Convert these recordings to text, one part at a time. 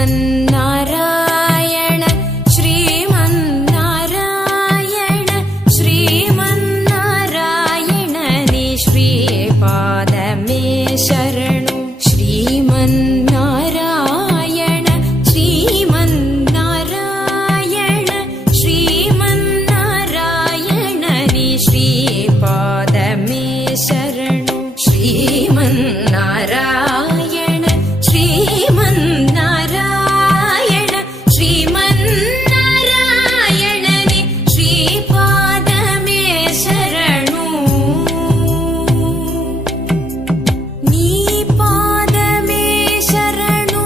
श्रीमन्नारायण श्रीमन्नारायण श्रीमन्नारायण नि श्रीपादमे शरणु श्रीमन्नारायण श्रीमन्नारायण श्रीमन्नारायण नि श्रीपादमे शरणु श्रीमन्नारायण श्रीमन्नारायण श्रीमन्नारायण नि श्रीपादमे शरणु नी पादमे शरणु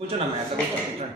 కూర్చోండి ఎక్కడ కూర్చోండి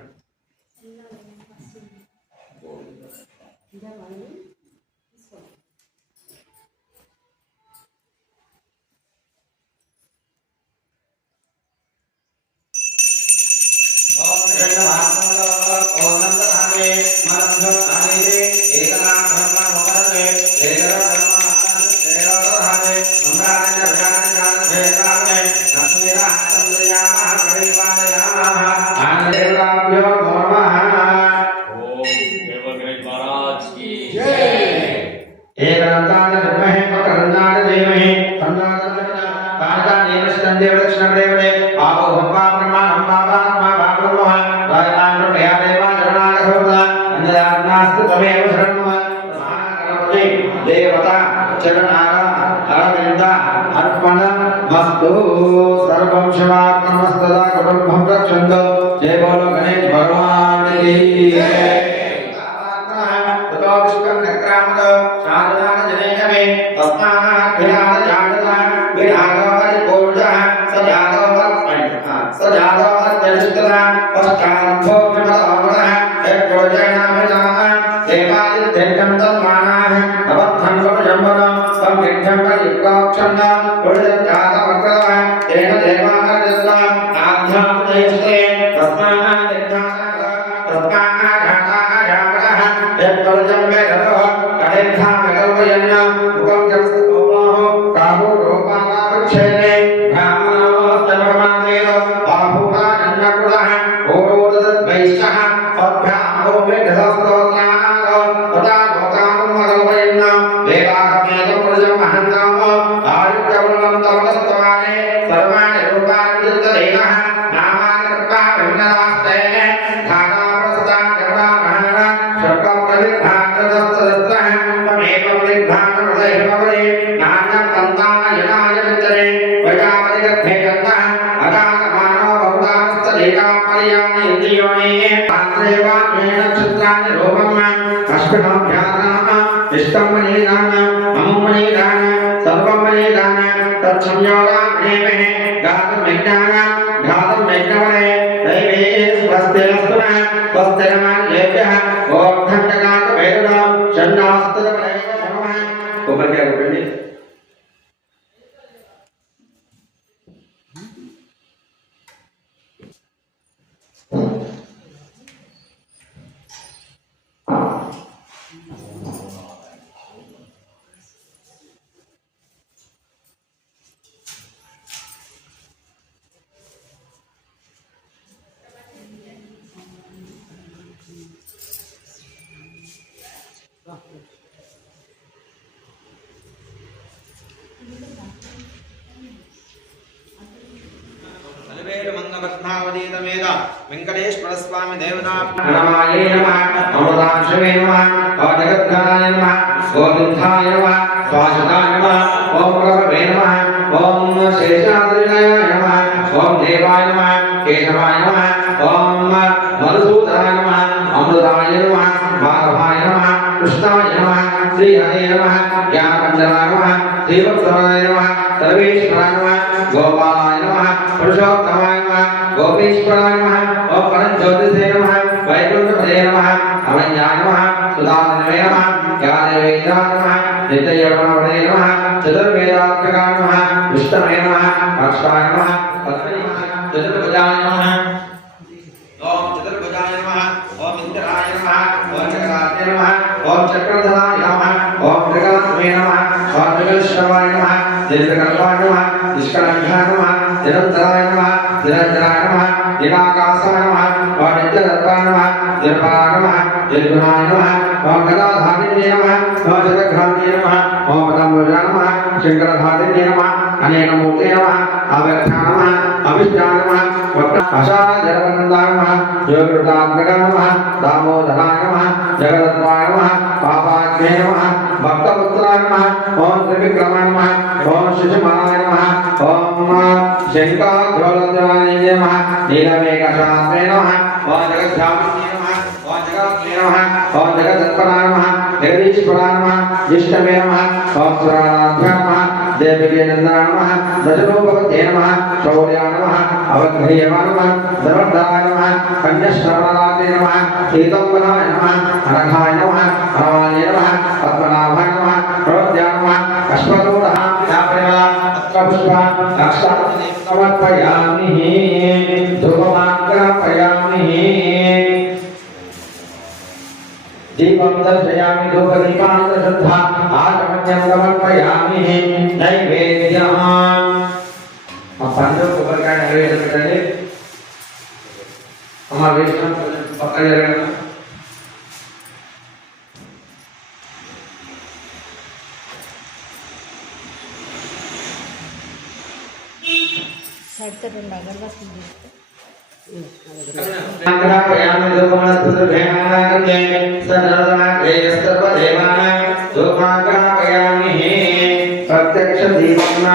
देवता चरणारविंद अर्पण मस्तु सर्वं शिवात्मस्तदा कुटुंबं रक्षन्तु जय बोलो गणेश भगवान की जय ततो विष्णु नक्रामद साधना जनेकमे तस्मात् ख्यात जानता विरागवज कोर्जः सजातवत् जनिष्ठता पश्चान्भो विमलवनः यज्ञोजनामिनाः देवादित्यं तन्मानाः अवद्धं वरजम्बरं संविद्धं परियुक्ताक्षन्ना पुरुषजातवर्तः तेन देवानर्यस्ता आध्यात्मयस्ते तस्मात् घाताः यत्पर्जं वेदतः कलेद्धा विकल्पयन् मुखं जलस्तोमोः कामो रूपानापक्षेणे ब्राह्मणोस्तमर्मादेव बाहुः नन्नकुलः ओरोदद्वैश्यः सद्भ्यामो मेघदस्तोज्ञानाः तदा लोकानं मगल्पयन् वेदाहमेकं प्रजं महन्तामो आयुक्तवनं तमस्तवाने सर्वाणि रूपाणि विद्यदेनः नामानि कृत्वा विन्नदास्ते धानाप्रस्तान् जगदामहः शब्दप्रविद्धान्तदस्तदस्तः तमेकं विद्धान्तप्रदयभवरे नान्यं तन्तायनाय विद्यते प्रजापतिगर्भे गन्तः अगाधमानो बहुधास्तदेकापर्याणि इन्द्रियोणि आन्द्रेवान्वेन नक्षत्राणि रूपम् अश्विनोऽभ्यानाः इष्टमणिदान अमुमणिदान सर्वमणिदान तत्संयोगाग्नेमः गातुं विज्ञान घातुं विज्ञवरे दैवे स्वस्तिरस्तुनः स्वस्तिरमान्येभ्यः ओर्धं जगात वेदो षण्णास्तुतपरेव नमः कोपरके रूपेणि मंगपद्मावतीतमेद वेंकटेश्वर स्वामी देवता नमाये नमः अमृताक्षवे नमः जगद्धाय नमः गोविंदाय नमः स्वाशताय शेषाद्रिनाय नमः ओम देवाय नमः केशवाय नमः ओम मधुसूदनाय नमः अमृताय नमः माधवाय नमः कृष्णाय नमः श्रीहरे नमः ज्ञानकंजनाय नमः श्रीवत्सवाय नमः सर्वेश्वराय नमः गोपालाय नमः पुरुषोत्तमाय नमः गोपेश्वराय नमः ओम परमज्योतिषे नमः वैकुंठपदे नमः अमन्याय नमः सुदानवे नमः ज्ञानवेद्याय नमः नित्ययौवनपदे नमः चतुर्वेदात्मकाय नमः विष्णवे नमः अक्षाय नमः चतुर्भुजाय नमः ओम चतुर्भुजाय नमः ओम इंद्राय नमः ओम चक्राय नमः ओम चक्रधराय नमः ओम मृगात्मे नमः ओम मृगश्रवाय नमः दीर्घकल्पाय नमः निष्कलङ्काय नमः निरन्तराय नमः निरञ्जनाय नमः निराकाशाय नमः ओम नित्यदत्ताय नमः निर्मलाय नमः निर्गुणाय नमः ओम गदाधारिणे नमः ओम जगद्धारिणे नमः ओम पदाम्बुजाय नमः शङ्करधारिणे नमः अनेकमूर्ते नमः अव्यक्ताय नमः अविष्टाय नमः अशाजरवन्दाय नमः योगृतात्मकाय नमः दामोदराय नमः जगदत्वाय नमः पापाग्ने नमः भक्तपुत्राय नमः ओम त्रिविक्रमाय नमः ओम शिशुमाय नमः ओम शङ्काध्वलद्वाय नमः नीलमेघशास्त्रे नमः ओम जगद्धारिणे नमः ओम जगद्धारिणे नमः ओम जगदत्पराय नमः जगदीश्वराय नमः जिष्णवे नमः ओम सुराराध्याय नमः देवकीनन्दाय नमः दशरूपवते नमः शौर्याय नमः अवघ्रियवाय नमः समर्थाय नमः कन्यश्रवणाय नमः शीतोपनाय नमः अनघाय नमः अनवाय नमः पद्मनाभाय नमः प्रवद्याय नमः अश्वतोरः व्यापया अत्रपुष्पा साक्षात् समर्पयामि धूपमाग्रापयामि दीपं दर्शयामि धूपदीपान्तरश्रद्धा आचमन्यं समर्पयामि नैवेद्यम् पंचों को बरका नैवेद्य పెట్టండి అమ్మ వేసిన పక్కన జరగండి साइड तक अगरबत्ती प्रयाम धूपमस्तुभ्याङ्गे सदर्वाग्रे सर्वदेवानां धूपाग्रापयामि प्रत्यक्ष दीपं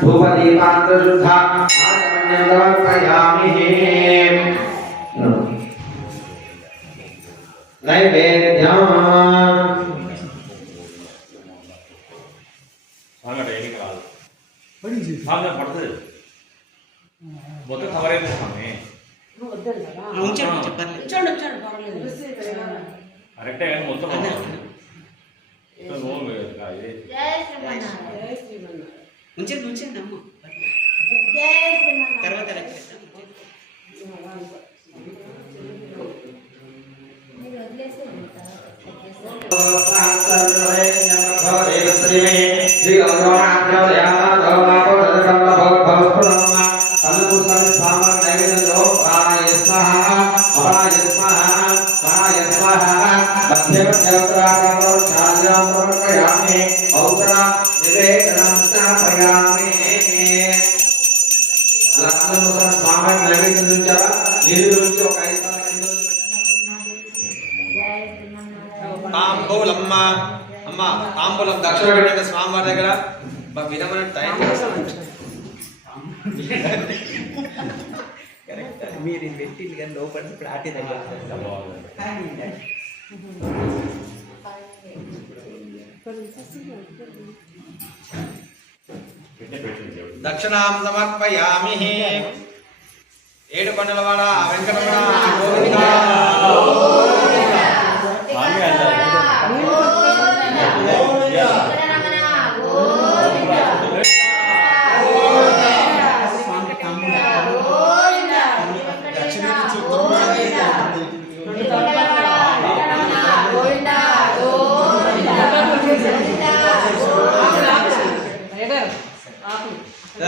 धूपदीपान्तरशुद्धा आचमन्यं समर्पयामि नैवेद्यम् సాగట ఏది కాదు సాగట పడుతుంది మొత్తం కవర్ అయిపోతుంది స్వామి కరెక్టే కానీ మొత్తం తర్వాత తాంబూలమ్మ అమ్మ తాంబూలం దక్షిణ పెట్టండి స్వామివారి దగ్గర విధమైన టైం మీరు పెట్టింది కానీ లోపల ఇప్పుడు ఆటి దగ్గర దక్షిణాం సమర్పయామి ఏడుకొండలవాడ వెంకటరమణ గోవిందా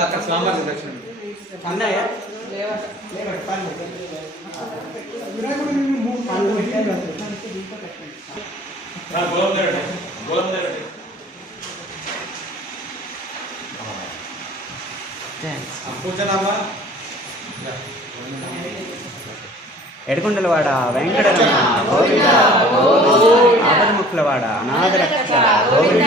అక్కడ స్వామివారి దక్షిణ అన్నయ్య కూర్చోనమ్మా ఎడకొండలవాడ వెంకటరమణ ఆపదముక్కులవాడ అనాథరక్ష గోవింద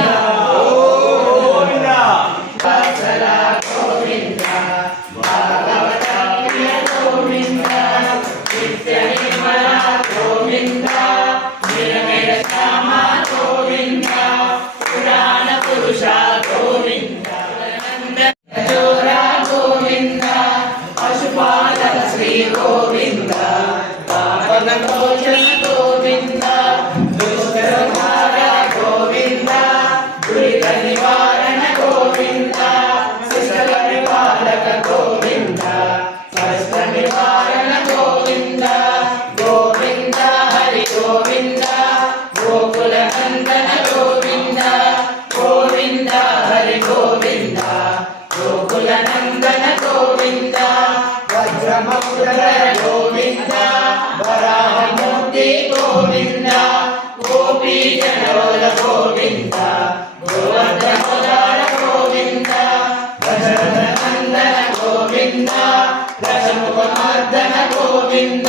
నందన గోవింద వజ్రమౌళ గోవింద వరాహమూర్తి గోవింద గోపీ జనోల గోవింద గోవర్ధనోదార గోవింద దశరథ నందన గోవింద దశముఖమర్దన గోవింద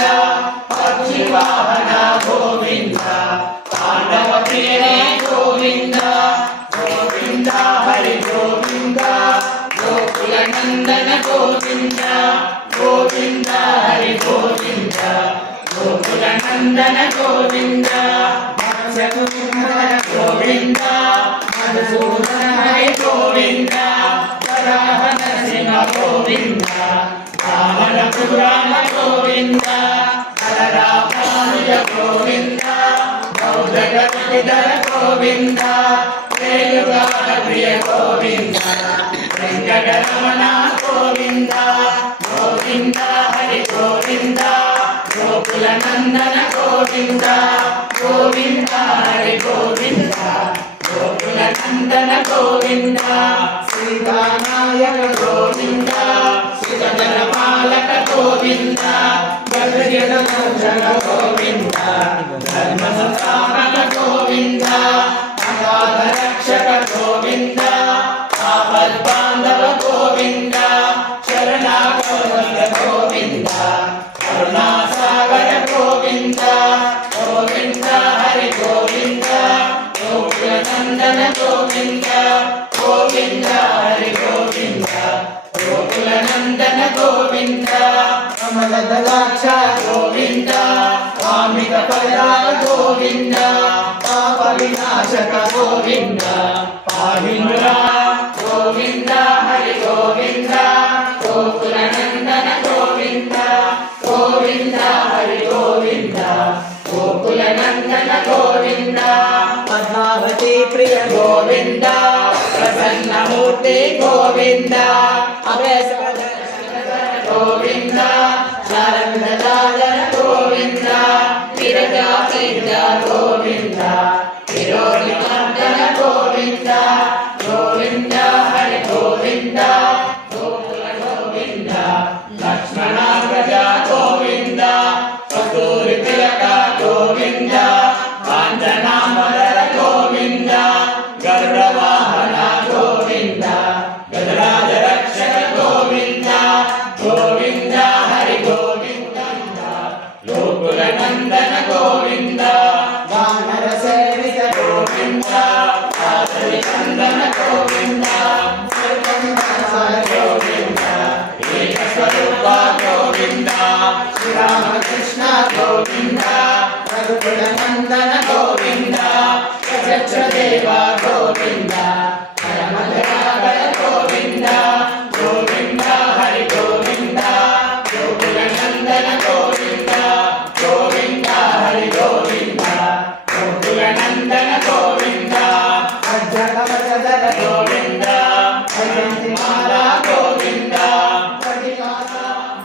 పక్షివాహన గోవింద పాండవ ప్రియనే గోవింద గోవింద హరి గోవింద గోకుల నందన గోవింద గోవింద హరి గోవింద గోకుల నందన గోవింద మత్స్యకుమార గోవింద మధుసూదన హరి గోవింద వరాహ నరసింహ గోవింద వామన పురాణ గోవింద హరరామానుజ గోవింద బౌద్ధగతిధర గోవింద రేణుగాల ప్రియ గోవింద వెంకటరమణ గోవింద గోవింద హరి గోవింద గోకుల నందన గోవింద గోవింద హరి గోవింద గోకుల నందన గోవింద శ్రీరామాయణ గోవింద సుతజన పాలక గోవింద గజగణ గోవింద ధర్మ సంస్థాపక గోవింద అనాథ రక్షక గోవింద ఆపద్బాంధవ గోవింద శరణాగత గోవింద కరుణాసాగర గోవింద గోవింద హరి గోవింద గోకుల నందన గోవింద గోవింద హరి గోవింద గోకుల నందన గోవింద కమలదళాక్ష గోవింద కామిక పరా గోవింద పాప వినాశక గోవింద పాహిమురా గోవింద హరి గోవింద గోకుల నందన గోవింద గోవింద హరి గోవింద గోకుల నందన గోవింద పద్మావతి ప్రియ గోవింద ప్రసన్నమూర్తి గోవింద అభయసపద గోవింద శారంగదాదర గోవింద విరజాతీత గోవింద విరోధిమంతన గోవింద గోవింద హరి గోవింద గోకుల గోవింద లక్ష్మణ ప్రజా గోవింద కస్తూరి తిలక గోవింద కాంచనామదర గోవింద గరుడ వాహన గోవింద గజరాజ రక్షక గోవింద గోవింద హరి గోవింద లోకుల నందన గోవింద వానర సేవిత గోవింద ఆదరి నందన గోవింద గోవింద ఏక స్వరూప గోవింద శ్రీరామకృష్ణ గోవింద రఘుకుల నందన గోవింద దేవ గోవింద పరమధరాగర గోవింద గోవింద హరి గోవింద గోకుల నందన గోవింద గోవింద హరి గోవింద గోకుల నందన గోవింద అర్జనవదర గోవింద అయంతిమాల గోవింద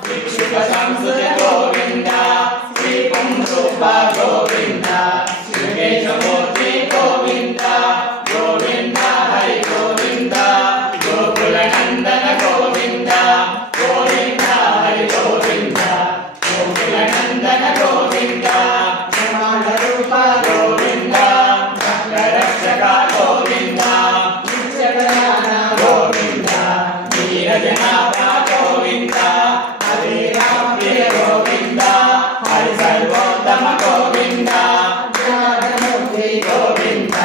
భిక్షుక సంస్కృత గోవింద శ్రీపం రూప గోవింద శ్రీకేశమూర్తి గోవింద గోవింద హరి గోవింద గోకుల నందన గోవింద గోవింద హరి గోవింద గోకుల నందన గోవింద ప్రమాణ రూప గోవింద రక్షక గోవింద నిత్యగణాన గోవింద వీరజనాభ గోవింద హరి రామ ప్రియ గోవింద హరి సర్వోత్తమ గోవింద జ్ఞానమూర్తి గోవింద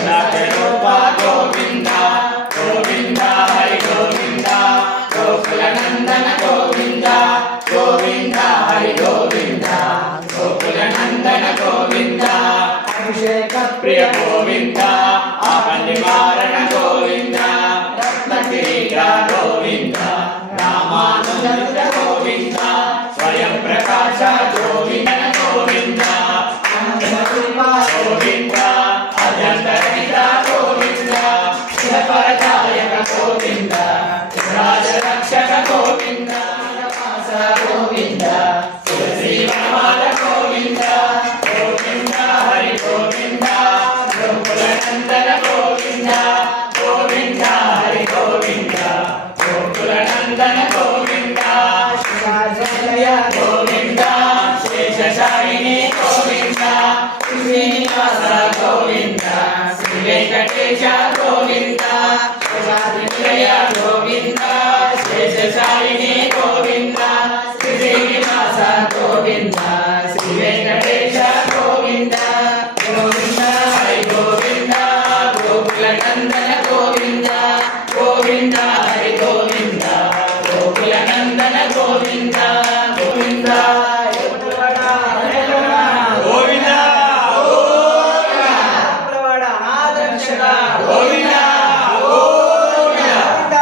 జగరూప గోవింద గోవింద హరి గోవింద గోకుల నందన గోవింద గోవింద హరి గోవింద గోకుల నందన గోవింద అభిషేక ప్రియ గోవింద ఆపన్నివారణ గోవింద రత్న కిరీట గోవింద రామానుజ గోవింద స్వయం ప్రకాశ గోవింద గోవింద గోవింద అజంతరిత గోవింద శివపరదాయక గోవింద రాజరక్షక గోవింద గోవింద శ్రీవనమాల గోవింద గోవింద హరి గోవింద గోకుల నందన గోవింద గోవింద హరి గోవింద గోకుల నందన గోవింద హరి గోవింద గోకుల నందన గోవింద గోవింద ఏడుపులవాడ గోవింద ఏడుపులవాడ అనాథరక్షక గోవింద గోవింద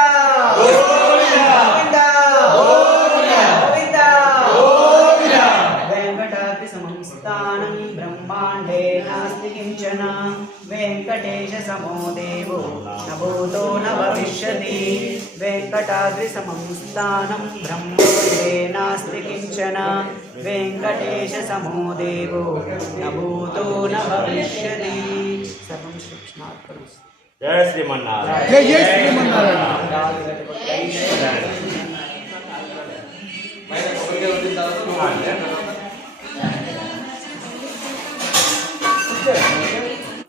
గోవింద వెంకటాద్రి సంస్థానం బ్రహ్మాండే నాస్తి కించన వెంకటేశ సమో దేవో న భూతో న భవిష్యతి వెంకటాద్రి సంస్థానం బ్రహ్మాండే నాస్తి కించన వెంకటేశ సమో దేవో న భూతో న భవిష్యతి సర్వం శ్రీకృష్ణార్పణమస్తు. జయ శ్రీమన్నారాయణ. జై జై శ్రీమన్నారాయణ. పైన కొబ్బరికాయ వచ్చిన తర్వాత